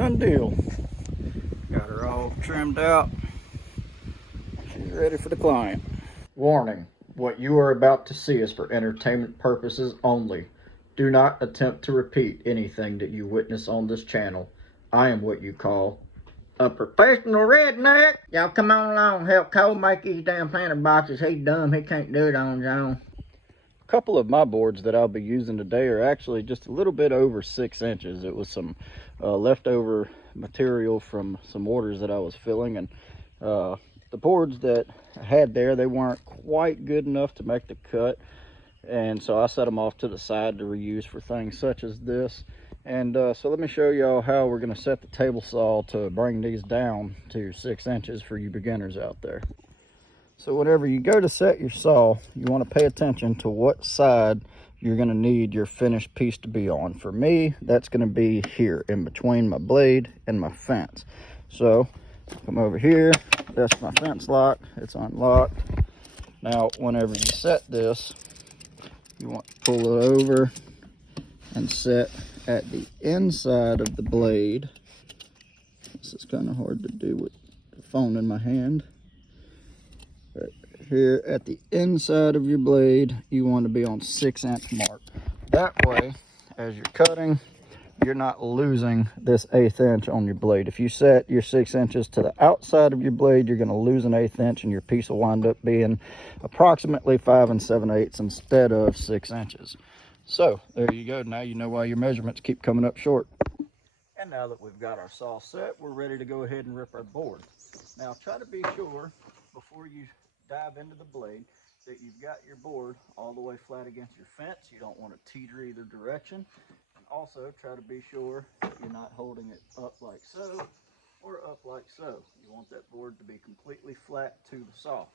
Done deal. Got her all trimmed out. She's ready for the client. Warning, what you are about to see is for entertainment purposes only. Do not attempt to repeat anything that you witness on this channel. I am what you call a professional redneck. Y'all come on along, help Cole make these damn planter boxes. He's dumb, he can't do it on his own. A couple of my boards that I'll be using today are actually just a little bit over 6 inches. It was some leftover material from some orders that I was filling, and the boards that I had there, they weren't quite good enough to make the cut, and so I set them off to the side to reuse for things such as this. And so let me show y'all how we're going to set the table saw to bring these down to 6 inches for you beginners out there. So whenever you go to set your saw, you want to pay attention to what side you're going to need your finished piece to be on. For me, that's going to be here in between my blade and my fence. So come over here, that's my fence lock, it's unlocked. Now whenever you set this, you want to pull it over and set at the inside of the blade. This is kind of hard to do with the phone in my hand. Right here at the inside of your blade, you want to be on 6 inch mark. That way, as you're cutting, you're not losing this 1/8 inch on your blade. If you set your 6 inches to the outside of your blade, you're going to lose an 1/8 inch, and your piece will wind up being approximately 5 7/8 instead of 6 inches. So there you go. Now you know why your measurements keep coming up short. And now that we've got our saw set, we're ready to go ahead and rip our board. Now try to be sure before you dive into the blade that you've got your board all the way flat against your fence. You don't want to teeter either direction. And also try to be sure you're not holding it up like so or up like so. You want that board to be completely flat to the saw.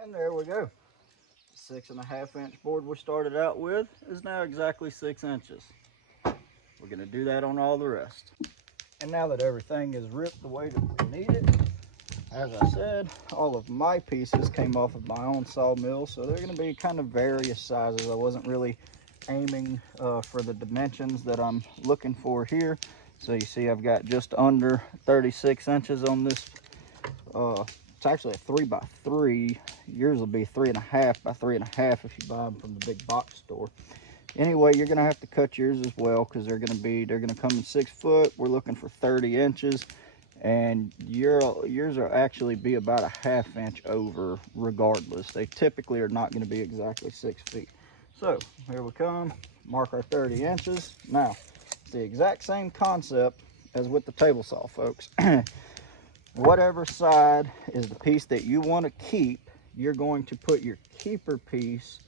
And there we go. The 6.5 inch board we started out with is now exactly 6 inches. We're going to do that on all the rest. And now that everything is ripped the way that we need it, as I said, all of my pieces came off of my own sawmill, so they're going to be kind of various sizes. I wasn't really aiming for the dimensions that I'm looking for here. So you see I've got just under 36 inches on this. It's actually a 3x3. Yours will be 3.5 by 3.5 if you buy them from the big box store. Anyway, you're going to have to cut yours as well because they're going to come in 6 foot. We're looking for 30 inches. And yours will actually be about a 1/2 inch over regardless. They typically are not going to be exactly 6 feet. So here we come, mark our 30 inches. Now, it's the exact same concept as with the table saw, folks. Whatever side is the piece that you want to keep, you're going to put your keeper piece,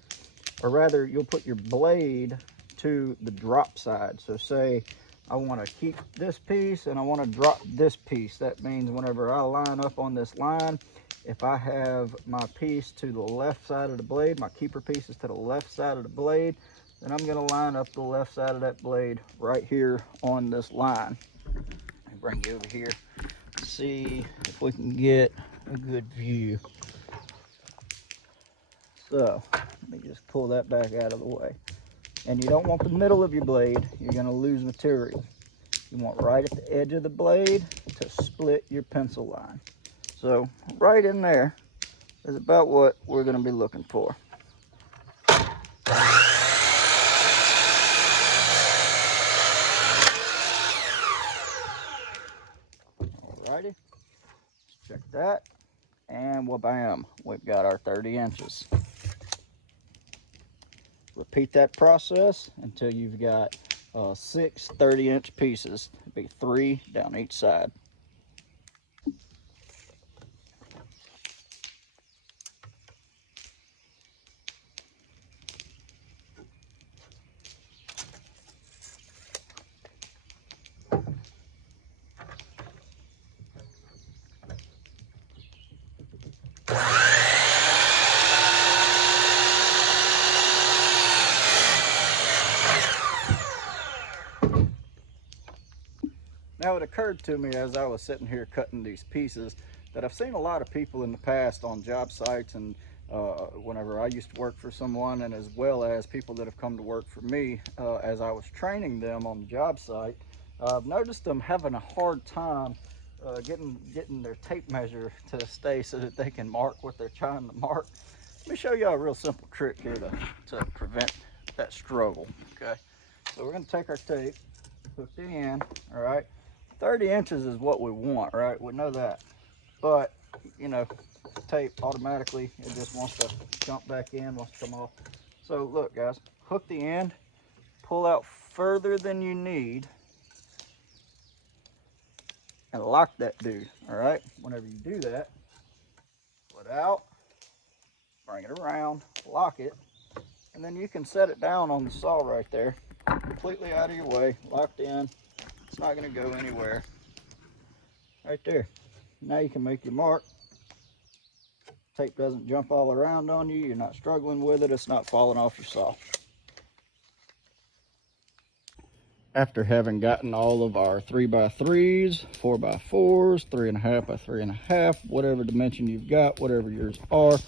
or rather you'll put your blade to the drop side. So say I want to keep this piece and I want to drop this piece. That means whenever I line up on this line, if I have my piece to the left side of the blade, my keeper piece is to the left side of the blade, then I'm going to line up the left side of that blade right here on this line. I'll bring you over here, see if we can get a good view. So let me just pull that back out of the way. And you don't want the middle of your blade, you're going to lose material. You want right at the edge of the blade to split your pencil line. So right in there is about what we're going to be looking for. Alrighty, let's check that. And wha-bam, we've got our 30 inches. Flip repeat that process until you've got 6 30-inch pieces. It'd be 3 down each side. Now it occurred to me as I was sitting here cutting these pieces that I've seen a lot of people in the past on job sites and whenever I used to work for someone, and as well as people that have come to work for me as I was training them on the job site. I've noticed them having a hard time getting their tape measure to stay so that they can mark what they're trying to mark. Let me show you a real simple trick here to prevent that struggle. Okay, so we're going to take our tape, hook it in. All right, 30 inches is what we want, right? We know that, but you know, tape automatically, it just wants to jump back in, wants to come off. So look guys, hook the end, pull out further than you need, and lock that dude. All right, whenever you do that, pull it out, bring it around, lock it, and then you can set it down on the saw right there, completely out of your way, locked in. It's not going to go anywhere. Right there. Now you can make your mark. Tape doesn't jump all around on you. You're not struggling with it. It's not falling off your saw. After having gotten all of our 3x3s, 4x4s, 3.5 by 3.5, whatever dimension you've got, whatever yours are,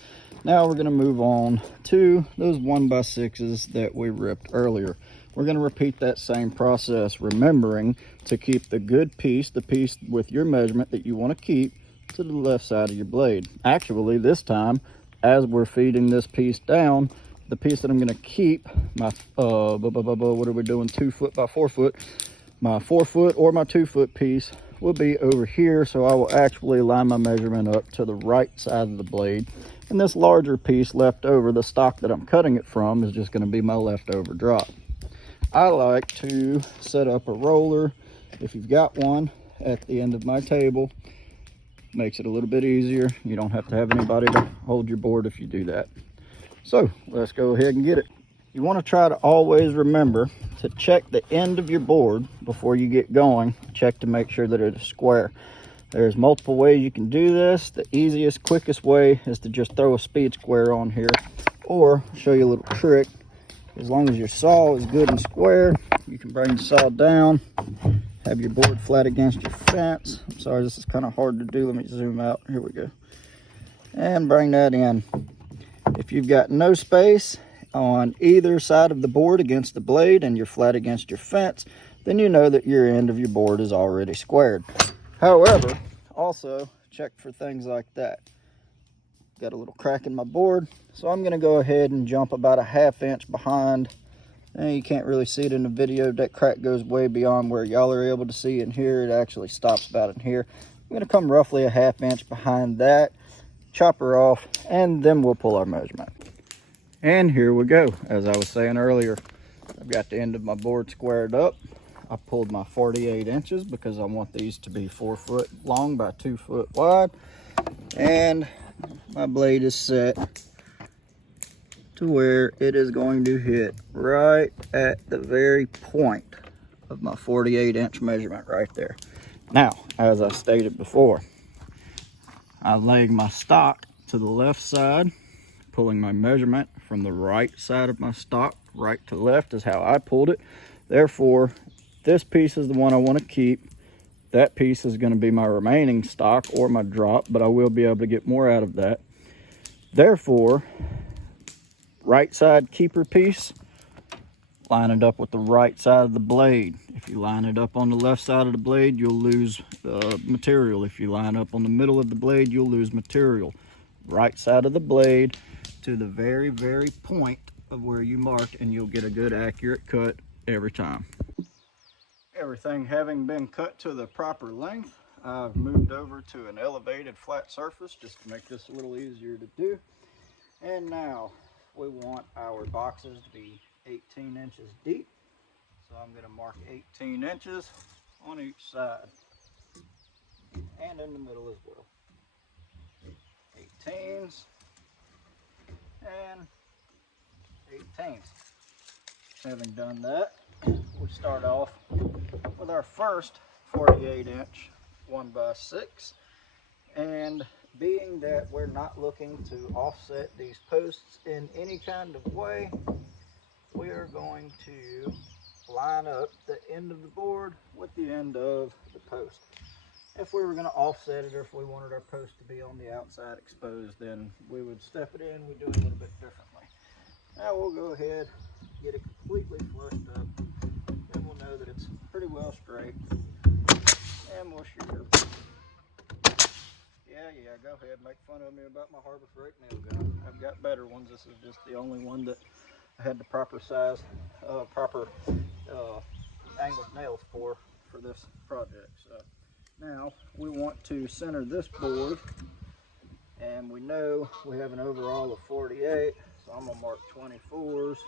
now we're going to move on to those 1x6s that we ripped earlier. We're going to repeat that same process, remembering to keep the good piece, the piece with your measurement that you want to keep, to the left side of your blade. Actually, this time, as we're feeding this piece down, the piece that I'm going to keep, my what are we doing, 2 foot by 4 foot, my 4 foot or my 2 foot piece will be over here. So I will actually line my measurement up to the right side of the blade, and this larger piece left over, the stock that I'm cutting it from, is just going to be my leftover drop. I like to set up a roller, if you've got one, at the end of my table. Makes it a little bit easier. You don't have to have anybody to hold your board if you do that. So let's go ahead and get it. You want to try to always remember to check the end of your board before you get going. Check to make sure that it is square. There's multiple ways you can do this. The easiest, quickest way is to just throw a speed square on here, or show you a little trick. As long as your saw is good and square, you can bring the saw down, have your board flat against your fence. I'm sorry, this is kind of hard to do. Let me zoom out. Here we go. And bring that in. If you've got no space on either side of the board against the blade and you're flat against your fence, then you know that your end of your board is already squared. However, also check for things like that. Got a little crack in my board, so I'm going to go ahead and jump about a 1/2 inch behind. And you can't really see it in the video. That crack goes way beyond where y'all are able to see it in here. It actually stops about in here. I'm going to come roughly a 1/2 inch behind that, chop her off, and then we'll pull our measurement. And here we go. As I was saying earlier, I've got the end of my board squared up. I pulled my 48 inches because I want these to be 4 foot long by 2 foot wide. And my blade is set to where it is going to hit right at the very point of my 48 inch measurement right there. Now, as I stated before, I lay my stock to the left side, pulling my measurement from the right side of my stock. Right to left is how I pulled it. Therefore, this piece is the one I want to keep. That piece is going to be my remaining stock or my drop, but I will be able to get more out of that. Therefore, right side keeper piece, line it up with the right side of the blade. If you line it up on the left side of the blade, you'll lose material. If you line up on the middle of the blade, you'll lose material. Right side of the blade to the very, very point of where you marked, and you'll get a good accurate cut every time. Everything having been cut to the proper length, I've moved over to an elevated flat surface just to make this a little easier to do. And now we want our boxes to be 18 inches deep. So I'm going to mark 18 inches on each side and in the middle as well. 18s and 18s. Having done that, we start off with our first 48 inch 1x6, and being that we're not looking to offset these posts in any kind of way, we are going to line up the end of the board with the end of the post. If we were going to offset it, or if we wanted our post to be on the outside exposed, then we would step it in. We do it a little bit differently. Now we'll go ahead, get it completely flushed up, then we'll know that it's pretty well straight, and we'll shoot her. Yeah, go ahead, make fun of me about my Harbor Freight nail gun. I've got better ones. This is just the only one that I had the proper size, proper angled nails for this project. So now we want to center this board, and we know we have an overall of 48, so I'm gonna mark 24s,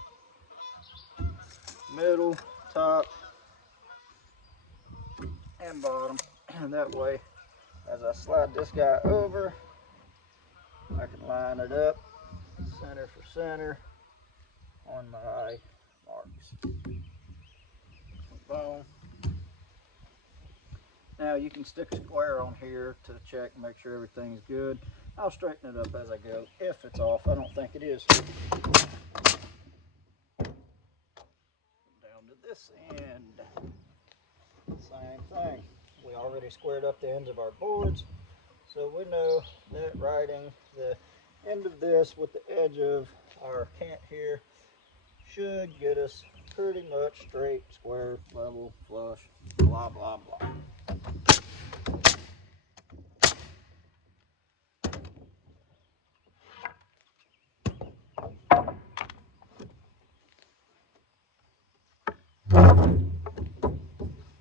middle, top, and bottom, and that way as I slide this guy over, I can line it up center for center on my marks. Boom. Now you can stick a square on here to check and make sure everything's good. I'll straighten it up as I go if it's off. I don't think it is. Down to this end. Same thing. We already squared up the ends of our boards, so we know that riding the end of this with the edge of our cant here should get us pretty much straight, square, level, flush, blah, blah, blah.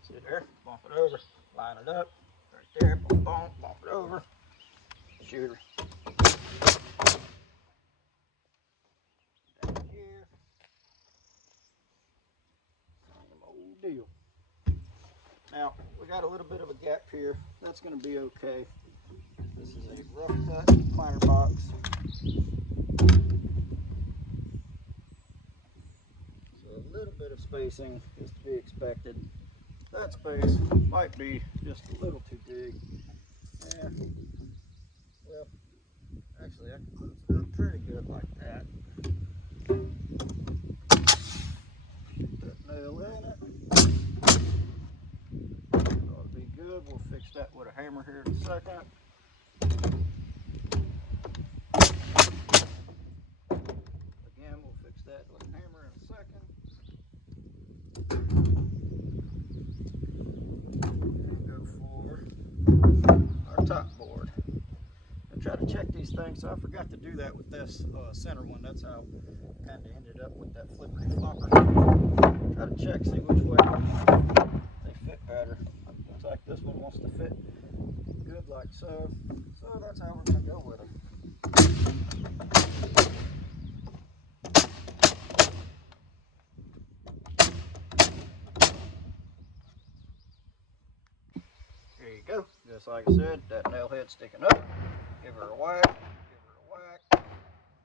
See there, bump it over, line it up, right there, bump, bump it over, shoot her. Down here, same old deal. Now, we got a little bit of a gap here. That's going to be okay. This is a rough cut planter box. So a little bit of spacing is to be expected. That space might be just a little too big. Yeah. Well, actually I can close it up pretty good like that. That nail in it. Ought to be good. We'll fix that with a hammer here in a second. Again, we'll fix that with a hammer in a second. And go for our top board. I try to check these things, so I forgot to do that with this center one. That's how I kind of ended up with that flippery flopper. Try to check, see which way they fit better. Looks like this one wants to fit good like so. So that's how we're going to go with them. There you go. Just like I said, that nail head sticking up. Give her a whack. Give her a whack.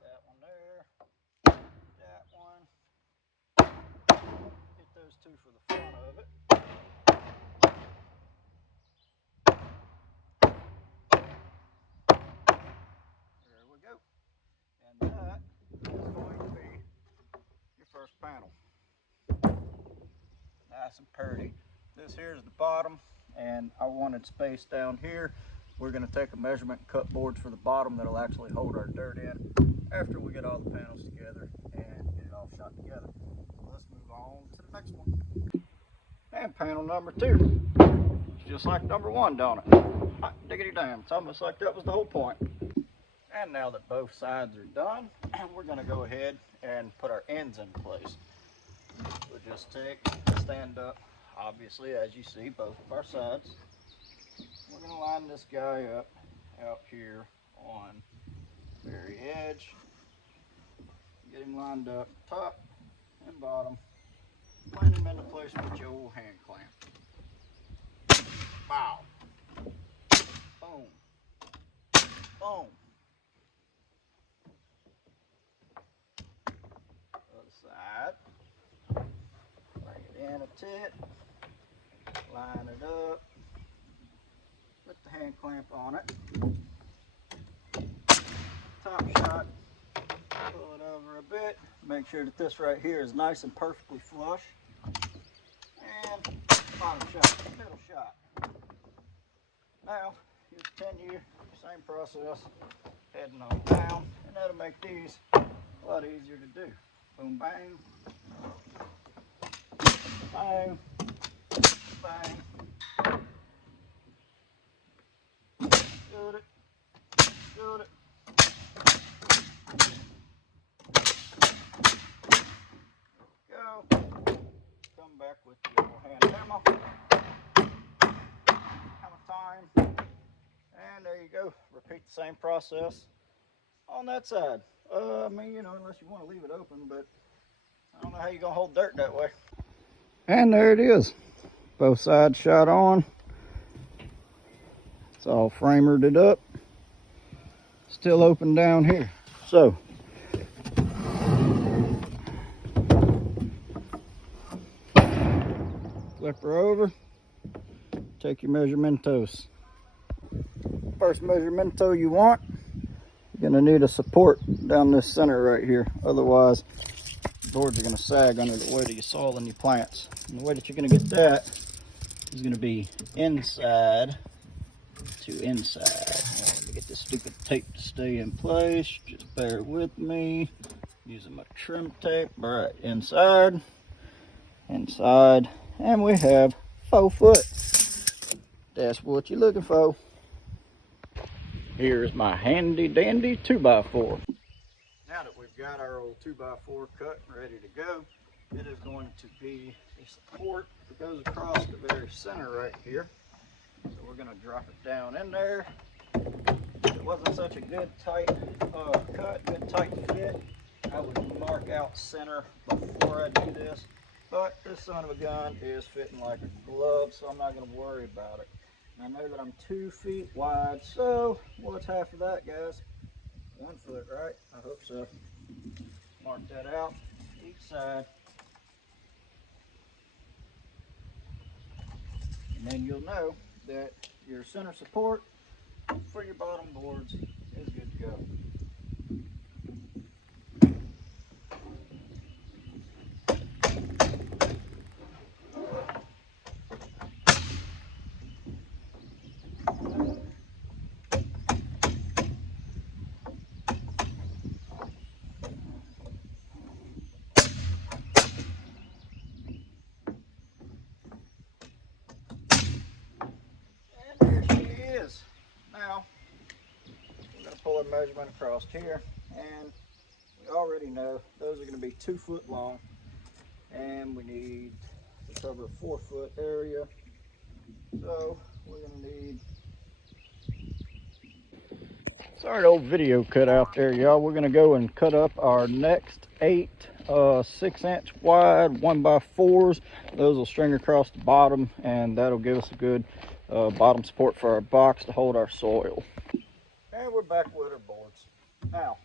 That one there. That one. Get those two for the front of it. There we go. And that is going to be your first panel. Nice and pretty. This here is the bottom, and I wanted space down here. We're going to take a measurement and cut boards for the bottom that'll actually hold our dirt in after we get all the panels together and get it all shot together. Let's move on to the next one. And panel number 2. It's just like number 1, don't it? Hot diggity damn. It's almost like that was the whole point. And now that both sides are done, we're going to go ahead and put our ends in place. We'll just take, stand up, obviously, as you see, both of our sides. We're going to line this guy up out here on the very edge. Get him lined up top, and bottom. Land them into place with your old hand clamp. Wow. Boom. Boom. Other side. Bring it in a tit. Line it up. Put the hand clamp on it. Top shot. Pull it over a bit. Make sure that this right here is nice and perfectly flush. And bottom shot, middle shot. Now you continue the same process, heading on down, and that'll make these a lot easier to do. Boom, bang, bang, bang. Shoot it, shoot it. Go. Come back with your hand hammer. Hammer time. And there you go. Repeat the same process on that side. I mean, you know, unless you want to leave it open, but I don't know how you're going to hold dirt that way. And there it is. Both sides shot on. It's all framered it up. Still open down here. So, flip her over. Take your measurementos. First measuremento you want, you're going to need a support down this center right here. Otherwise, the boards are going to sag under the weight of your soil and your plants. And the way that you're going to get that is going to be inside to inside. Let me get this stupid tape to stay in place. Just bear with me. Using my trim tape. All right, inside, inside, and we have 4 foot. That's what you're looking for. Here's my handy dandy 2x4. Now that we've got our old 2x4 cut and ready to go, it is going to be a support that goes across the very center right here. So we're going to drop it down in there. If it wasn't such a good tight cut, good tight fit, I would mark out center before I do this. But this son of a gun is fitting like a glove, so I'm not going to worry about it. I know that I'm 2 feet wide, so what's half of that, guys? 1 foot, right? I hope so. Mark that out, each side. And then you'll know that your center support for your bottom boards is good to go. Now, we're going to pull a measurement across here, and we already know those are going to be 2 foot long, and we need to cover a 4 foot area, so we're going to need... Sorry, old video cut out there, y'all. We're going to go and cut up our next 8 6-inch wide 1x4s. Those will string across the bottom, and that'll give us a good bottom support for our box to hold our soil. And we're back with our boards. Now,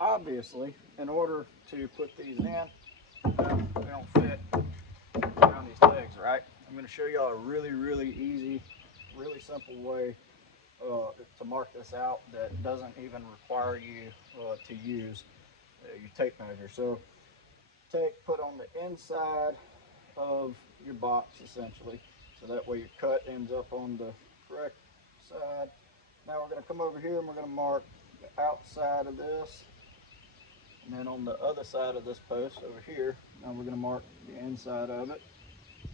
obviously, in order to put these in, they don't fit around these legs, right? I'm going to show y'all a really, really easy, really simple way to mark this out that doesn't even require you to use your tape measure. So, put on the inside of your box, essentially. So that way your cut ends up on the correct side. Now we're going to come over here and we're going to mark the outside of this. And then on the other side of this post over here, now we're going to mark the inside of it.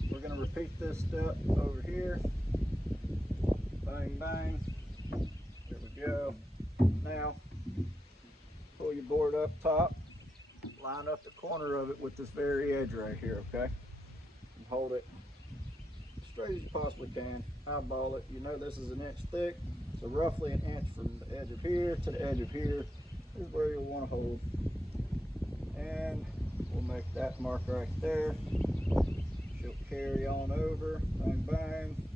We're going to repeat this step over here. Bang, bang. There we go. Now, pull your board up top. Line up the corner of it with this very edge right here, okay? And hold it straight as you possibly can. Eyeball it. You know this is 1 inch thick, so roughly 1 inch from the edge of here to the edge of here is where you'll want to hold. And We'll make that mark right there. She'll carry on over, bang, bang.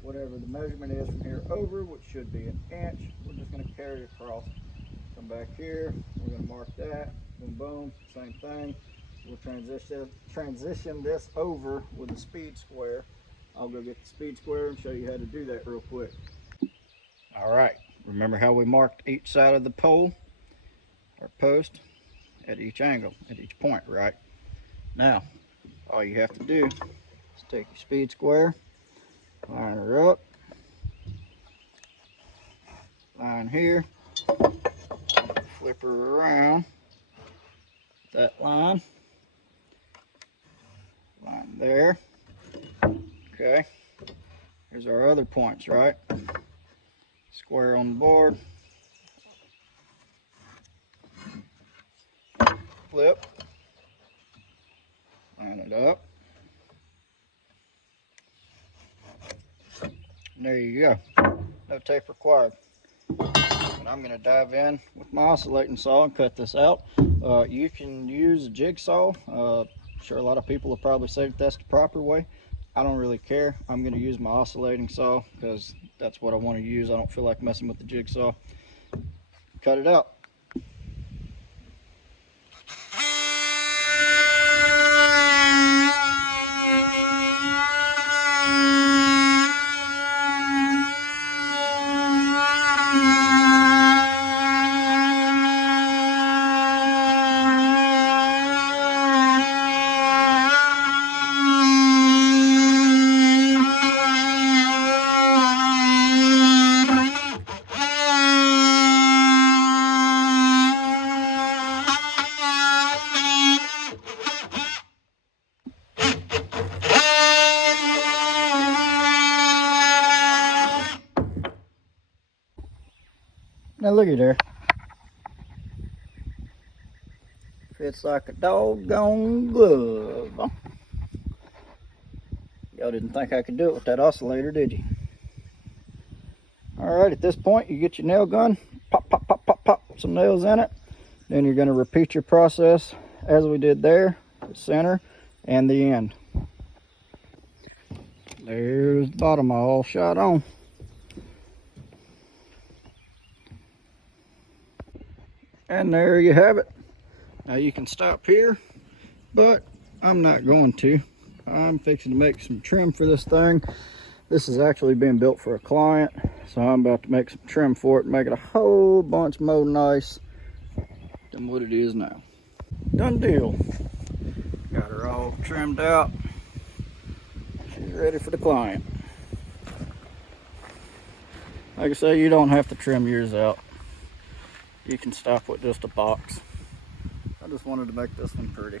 Whatever the measurement is from here over, which should be an inch, we're just going to carry across. Come back here, we're going to mark that, boom, boom, same thing. We'll transition this over with a speed square. I'll go get the speed square and show you how to do that real quick. All right, remember how we marked each side of the pole or post at each angle, at each point, right? Now, all you have to do is take your speed square, line her up, line here, flip her around, that line there. Okay, here's our other points, right? Square on the board, flip, line it up. There you go. No tape required. And I'm going to dive in with my oscillating saw and cut this out. You can use a jigsaw. Sure, a lot of people will probably say that that's the proper way. I don't really care. I'm going to use my oscillating saw because that's what I want to use. I don't feel like messing with the jigsaw. Cut it out. Now look at there. Fits like a doggone glove. Y'all didn't think I could do it with that oscillator, did you? Alright, at this point you get your nail gun, pop, pop, pop, pop, pop some nails in it. Then you're going to repeat your process as we did there, the center and the end. There's the bottom all shot on. And there you have it. Now you can stop here, but I'm not going to. I'm fixing to make some trim for this thing. This is actually being built for a client, so I'm about to make some trim for it and make it a whole bunch more nice than what it is now. Done deal. Got her all trimmed out. She's ready for the client. Like I say, you don't have to trim yours out. You can stop with just a box. I just wanted to make this one pretty.